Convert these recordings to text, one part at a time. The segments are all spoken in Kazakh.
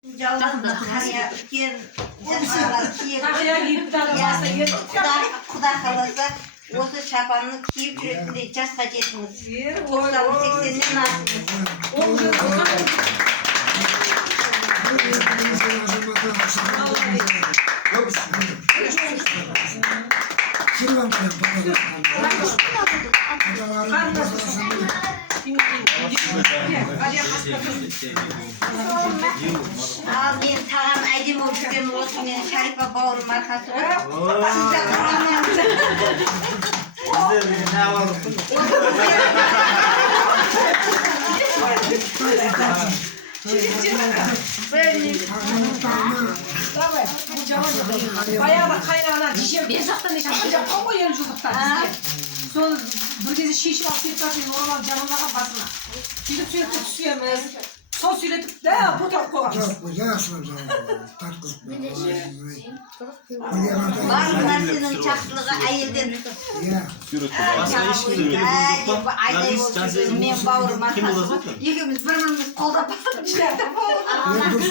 Жалғанда қария үлкен жасалар киіп Тақия киіп Құда қаласа осы шапанны киіп жүретіндей жасқа жетіңіз. 90-80-нен Ал мен тағам әдемі болып жүргенім осы менің Шарипа бауырым арқасы ғой. Баяғыда қайнағана шешем бер жақтан жаққан ғой елу жылдықтан бізге. Соны бір кезде шешіп алып кетіп жатыр, орамал жамылмаған басына. Сөйтіп түсеміз. Сол сөйлетіп, бұтырып қойғанбыз. Барлық нәрсенің жақсылығы әйелден. Мен бауырым арқасы ғой. Екеуміз бір-біріміз қолдап басып жүрді.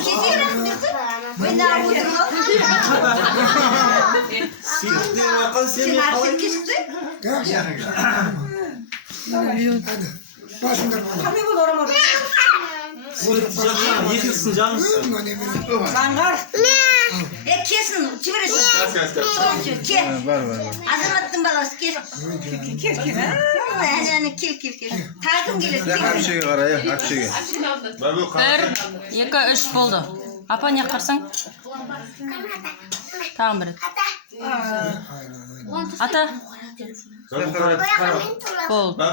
Кетеріміз. Мен ауылдың сен арқын кешті? Қандай бұл орамал? Екіншісін жанымсың. Заңғар. Кесін, жібересің. Кел. Азаматтың баласы кел. Кел. Кел. Тағым келеді. Әпшеге қарай, әпшеге. 1, 2, 3 болды. Апа не қарсың? Тағым бір. Ата? Болды.